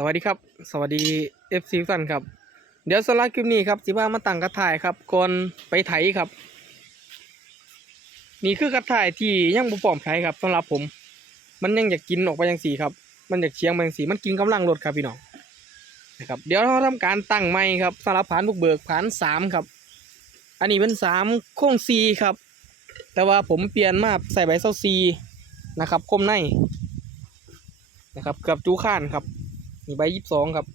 สวัสดีครับ สวัสดีเอฟซีทุกท่านครับ เดี๋ยวสำหรับคลิปนี้ครับสิพามาตั้งกระถ่ายครับก่อนไปไถครับ นี่คือกระถ่ายที่ยังบ่พร้อมไถครับสำหรับผม มันยังอยากกินออกไปยังสีครับ มันอยากเชียงไปยังสีมันกินกำลังรถครับพี่น้องนะครับเดี๋ยวเราทำการตั้งไม้ครับสำหรับผานบุกเบิกผานสามครับ อันนี้เป็นสามโค้งซีครับ แต่ว่าผมเปลี่ยนมาใส่ใบเซาซีนะครับคมในนะครับเกือบจูข้านครับ มีใบยี่สิบสองครับ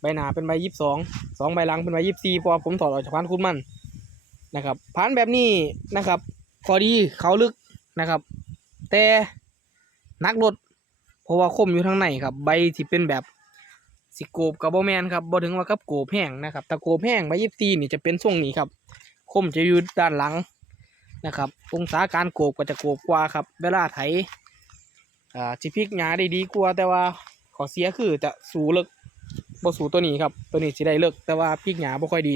ใบหนาเป็นใบยี่สิบสองสองใบหลังเป็นใบยี่สิบสี่พอผมถอดออกจากพานคุณมันนะครับพานแบบนี้นะครับพอดีเขาลึกนะครับ แต่นักรถเพราะว่าคมอยู่ทางในครับ ใบที่เป็นแบบสิโกบกับโบแมนครับบ่ถึงว่ากับโกบแห้งนะครับต่โกบแห้งใบยี่สิบสี่นี่จะเป็นทรงนี้ครับ คมจะอยู่ด้านหลังนะครับ องศาการโกบก็จะโกบกว่าครับ เวลาไถอ่าจิพิกหญ้าได้ดีกว่าแต่ว่า อเสียคือจะสูเลิกบ่สูตัวนี้ครับตัวนี้สิได้เลิกแต่ว่าพลิกหญ้าบ่ค่อยดี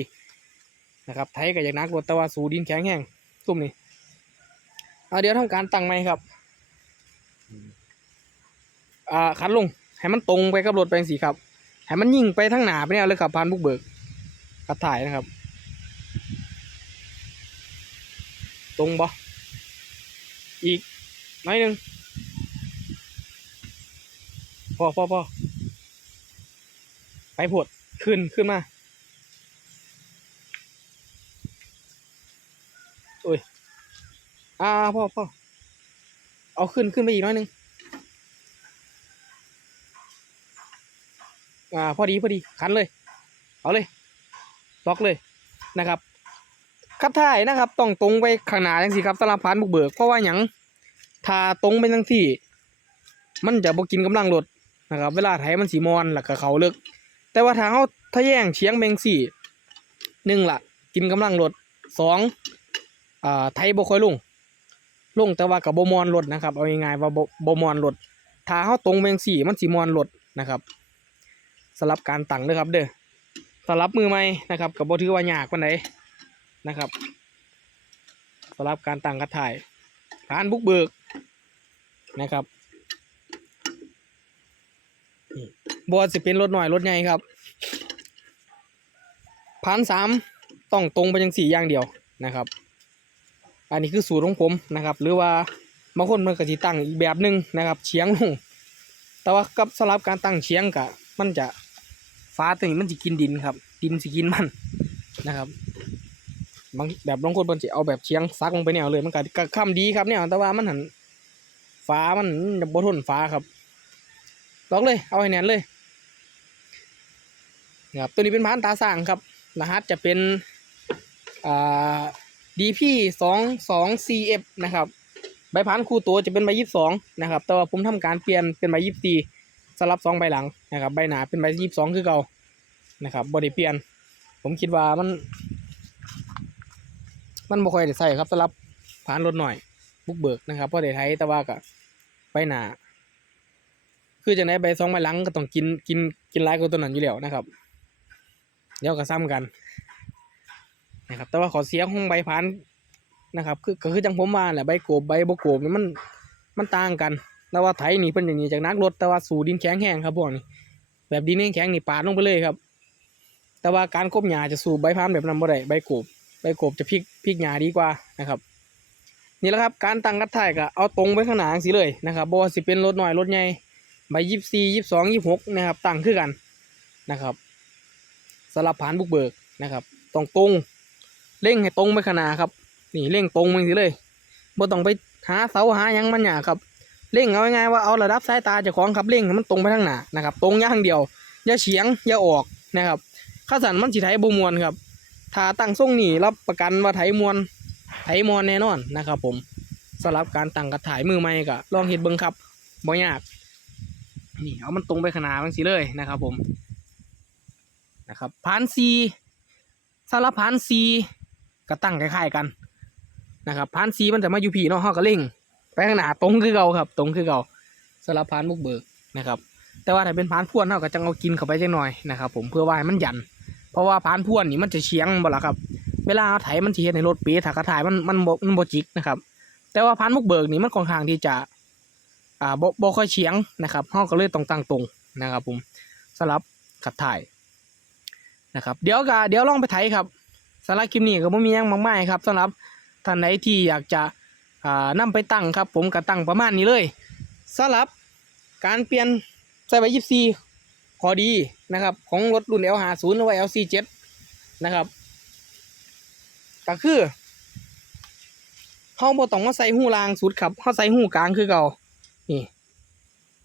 นะครับไถก็อยากนักรถแต่ว่าสูดินแข็งแห้งซุ่มนี่เอาเดี๋ยวทำการตั้งไม้ครับอ่าคันลงให้มันตรงไปกับรถไปจังสีครับให้มันยิงไปทั้งหนาไปเนี่ยเลยครับพานบุกเบิกกระถ่ายนะครับ ตรงบ่อีกน้อยหนึ่ง พอพอพอไปผดขึ้นขึ้นมาโอ้ยอ่าพ่อพ่อเอาขึ้นขึ้นไปอีกน้อยนึงอ่าพอดีพอดีคันเลย เอาเลย ล็อกเลยนะครับคัดถ่ายนะครับต้องตรงไปข้างหน้าจังสิครับสำหรับพานบุกเบิกเพราะว่าหยังถ้าตรงไปจังที่ มันจะบกินกำลังรถ นะครับเวลาไถมันสีมอนหลักกับเขาเลิกแต่ว่าถ้าเขาถ้าแย่งเฉียงแบงสี่หนึ่งละกินกำลังรถสองอ่าไถบ่ค่อยลงลงแต่ว่ากับบ่มอนรถนะครับเอาง่ายๆว่าบ่บ่มอนรถถ้าเขาตรงแบงสี่มันสีมอนรถนะครับสำหรับการตั้งเด้อครับเด้อสำหรับมือใหม่นะครับกับบ่ถือว่ายากปานใดนะครับสำหรับการตั้งกระถ่ายการบุกเบิกนะครับ บอสิเป็นรถหน่อยรถใหญ่ครับพันสามต้องตรงไปยังสี่อย่างเดียวนะครับ อันนี้คือสูตรของผมนะครับ หรือว่าบางคนมันก็จะตั้งอีกแบบหนึ่งนะครับเฉียงลงแต่ว่ากับสำหรับการตั้งเฉียงกะมันจะฟ้าตัวนี้มันจะกินดินครับ ดินสิกินมันนะครับบางแบบบางคนมันจะเอาแบบเฉียงซักลงไปแนวเลยมันก็ก็ค้ำดีครับเนี่ยแต่ว่ามันหันฟ้ามันบ่ทนฟ้าครับ ล็อกเลย เอาให้แน่นเลยนะครับตัวนี้เป็นพานตาสั่งครับ รหัสจะเป็นอ่า DP สองสอง CF นะครับใบพันคู่ตัวจะเป็นใบยี่สิบสองนะครับ แต่ว่าผมทำการเปลี่ยนเป็นใบยี่สิบสี่สลับสองใบหลังนะครับ ใบหนาเป็นใบยี่สิบสองคือเก่านะครับบริเปลี่ยน ผมคิดว่ามัน มันบ่ค่อยได้ใส่ครับสลับผ่านรถหน่อยบุกเบิกนะครับเพราะได้ไทยแต่ว่ากับใบหนา คือจะในใบสองใบหลังก็ต้องกินกินกินหลายกว่าตัวนั้นอยู่แล้วนะครับ เดี๋ยวก็ซ้ำกันนะครับ แต่ว่าขอเสียของใบพันนะครับ คือก็คือจังผมมาแหละใบโกบใบบโกบนี่มันมันต่างกันแต่ว่าไถนี่เป็นอย่างนี้จากนักรถแต่ว่าสู่ดินแข็งแห้งครับพวกนี้แบบดินแข็งนี่ปาดลงไปเลยครับ แต่ว่าการกบหญ้าจะสู่ใบพันแบบนั้นบ่ได้ใบโกบใบโกบจะพลิกพลิกหญ้าดีกว่านะครับนี่แหละครับการตั้งกัดถ่ายก็เอาตรงไปข้างหน้าสิเลยนะครับบ่ว่าสิเป็นรถหน่อยรถใหญ่ ใบยี่สี่ยี่สองยี่หกนะครับตั้งคือกันนะครับสลับผ่านบุกเบิกนะครับตรงตรงเร่งให้ตรงไปขางหนาดครับนี่เร่งตรงไปสิเลยบ่ต้องไปหาเสาหายังมันหยาครับเร่งเอาง่ายว่าเอาระดับสายตาเจ้าของครับเร่งให้มันตรงไปทางหน้านะครับ ตรงอย่างเดียวอย่าเฉียงอย่าออกนะครับข้าสันมันสิไถบมวนครับถ้าตั้งทรงนี่รับประกันว่าไถมวนไถมวนแน่นอนนะครับ ผมสำหรับการตั้งกระถ่ายมือใหม่ก็ลองเห็ดเบิ้งครับบ่ยาก นี่เอามันตรงไปขนาดมันสิเลยนะครับ ผมนะครับพานซีสารพานซีก็ตั้งคล้ายๆกันนะครับพานซีมันจะมาอยู่ผีเนาะเฮาก็เร่งไปข้างหน้าตรงคือเก่าครับ ตรงคือเก่าสารพานบุกเบิกนะครับแต่ว่าถ้าเป็นพานพ่วนเฮาก็จะเอากินเข้าไปจังหน่อยนะครับผมเพื่อว่าให้มันยัน เพราะว่าพานพ่วนนี่มันจะเฉียงบ่ล่ะครับ เวลาเอาไถมันสิเฮ็ดในรถปีถ้ากระถ่ายมันมันบมันบจิกนะครับ แต่ว่าพานบุกเบิกนี่มันค่อนข้างที่จะ อ่าบ่บ่ค่อยเฉียงนะครับเฮาก็เลยต้องตั้งตรงนะครับ ผมสำหรับขัดถ่ายนะครับ เดี๋ยวก็เดี๋ยวลองไปไถครับสำหรับคลิปนี้ก็บ่มียังมากมายครับสำหรับท่านไหนที่อยากจะอ่านํไปตั้งครับ ผมก็ตั้งประมาณนี้เลยสำหรับการเปลี่ยนใส่ไว้24ข้อดีนะครับ ของรถรุ่น L50 หรือว่า LC7 นะครับก็คือเฮาบ่ต้องมาใส่หูรางสุดครับเฮาใส่หูกลางคือเก่า นี่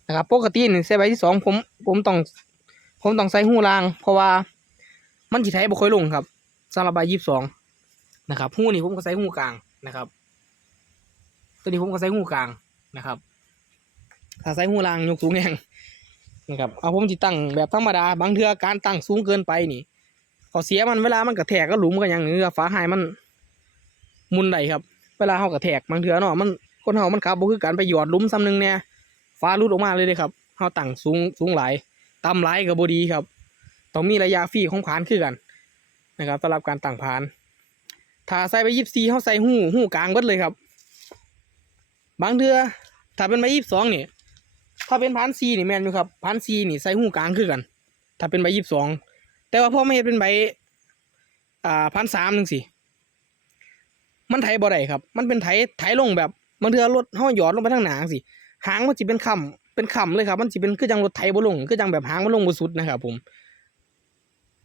นะครับปกตินี่ใส่ใบที่สองผมผมต้อง ผมต้องใส่หูราง เพราะว่ามันสิไทยบ่ค่อยลงครับสำหรับใบยี่สิบสองนะครับหูนี่ผมก็ใส่หูกลางนะครับ ตัวนี้ผมก็ใส่หูกลางนะครับ ถ้าใส่หูรางยกสูงแรงนะครับเอาผมจิตั้งแบบธรรมดาบางเทื่อการตั้งสูงเกินไปนี่ขอเสียมันเวลามันกระแทกก็หลุมก็อย่างนี้ฟ้าหายมันมุนได้ครับ เวลาเฮากระแทกบางเทื่อเนาะมัน คนเฮามันขับบ่คือการไปหยอดลุมซ้ำหนึ่งเนี่ยฟ้ารุดออกมาเลยเด้ครับเฮาตั้งสูงสูงหลายต่ำหลายก็บ่ดีครับต้องมีระยะฟีของผานคือกันนะครับสำหรับการตั้งผานถ้าใส่ไปยี่สิบสี่เขาใส่หู้หู้กลางเบิดเลยครับ บางเทือถ้าเป็นใบยี่สิบสองนี่ถ้าเป็นพันซีนี่แมนอยู่ครับพันซีนี่ใส่หู้กลางคือกัน ถ้าเป็นใบยี่สิบสองแต่ว่าพ่อไม่เห็นเป็นใบอ่าพันสามหนึ่งสิมันไถบ่ได้ครับ มันเป็นไถไถลงแบบ บางเทื่อรถห้อหยอดลงไปทางหนาสิหางมันจะเป็นคำเป็นคำเลยครับ มันจะเป็นคือจังรถไถบ่ลงคือจังแบบหางมันลงบ่สุดนะครับ ผม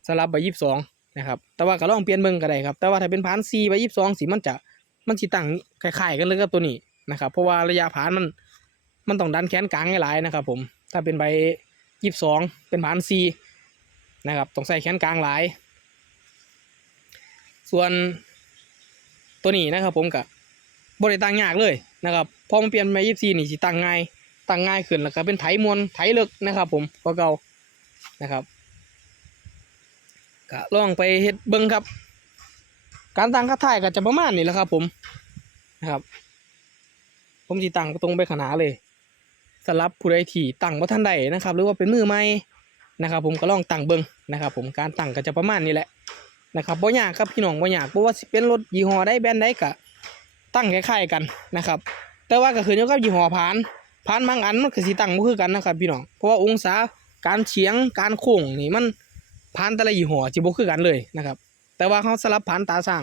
สำหรับใบยี่สิบสองนะครับแต่ว่าก็ลองเปลี่ยนเบิ่งก็ได้ครับ แต่ว่าถ้าเป็นพันซีใบยี่สิบสองสิมันจะมันสิตั้งคล้ายๆกันเลยกับตัวนี้นะครับ เพราะว่าระยะผานมันมันต้องดันแขนกลางให้หลายนะครับ ผม ถ้าเป็นใบยี่สิบสองเป็นผานซีนะครับต้องใส่แขนกลางหลาย ส่วนตัวนี้นะครับ ผมกับบริตังยากเลย นะครับพอมันเปลี่ยนมายี่สิบสี่นี่สิตั้งง่ายตั้งง่ายขึ้นแล้วก็เป็นไถมวนไถเลิกนะครับผมก็เก่านะครับก็ลองไปเฮ็ดเบิ้งครับ การตั้งค่าถ่ายก็จะประมาณนี้แหละครับ ผมนะครับ ผมสิตั้งตรงไปขนาดเลยสำหรับผู้ใดที่ตั้งบ่ทันใดนะครับ หรือว่าเป็นมือใหม่นะครับ ผมก็ลองตั้งเบิ่งนะครับ ผมการตั้งก็จะประมาณนี้แหละนะครับบ่ยากครับพี่น้องบ่ยากเพราะว่าสิเป็นรถยี่ห้อใดแบรนด์ใดก็ ตั้งคล้ายๆกันนะครับ แต่ว่าก็คืออยู่กับยี่ห้อพานพานบางอันมันก็สิตั้งบ่คือกันนะครับพี่น้องเพราะว่าองศาการเฉียงการโค้งนี่มันพานแต่ละยี่ห้อสิบ่คือกันเลยนะครับ แต่ว่าเขาสลับพานตาสร้าง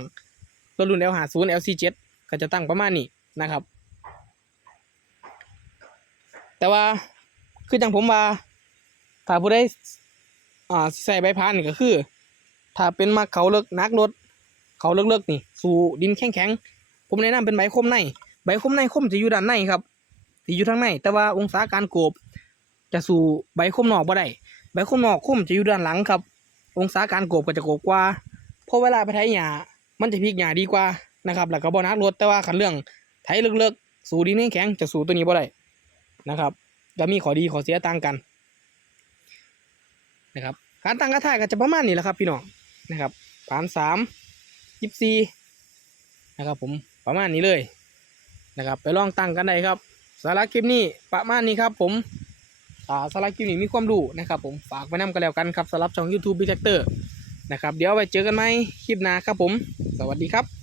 รถรุ่น L50 LC7 ก็จะตั้งประมาณนี้นะครับ แต่ว่าคือจังผมว่าถ้าผู้ใดอ่าใส่ใบพานนี่ก็คือ ถ้าเป็นมาเขาเลิกนักรถเขาเลิกเลิกนี่ สู่ดินแข็งๆ ผมแนะนำเป็นใบคมใน ใบคมในคมจะอยู่ด้านในครับจะอยู่ทางใน แต่ว่าองศาการโกบ จะสู่ใบคมนอกบ่ได้ ใบคมนอกคมจะอยู่ด้านหลังครับ องศาการโกบก็จะโกบกว่า เพราะเวลาไปไถหญ้ามันจะพลิกหญ้าดีกว่านะครับ แล้วก็บ่นักรถแต่ว่าคันเรื่องไถเลิกๆ สู่ดินแข็งจะสู่ตัวนี้บ่ได้นะครับก็มีข้อดีข้อเสียต่างกันนะครับการตั้งกระทะก็จะประมาณนี้แหละครับพี่น้องนะครับฐานสามยิบซีนะครับผม ประมาณนี้เลยนะครับ ไปลองตั้งกันได้ครับสาระคลิปนี้ประมาณนี้ครับผมสาระคลิปนี้มีความรู้นะครับ ผมฝากไว้นำกันแล้วกันครับสำหรับช่อง YouTube b i g t e r นะครับเดี๋ยวไปเจอกันไหมคลิปหน้าครับผม สวัสดีครับ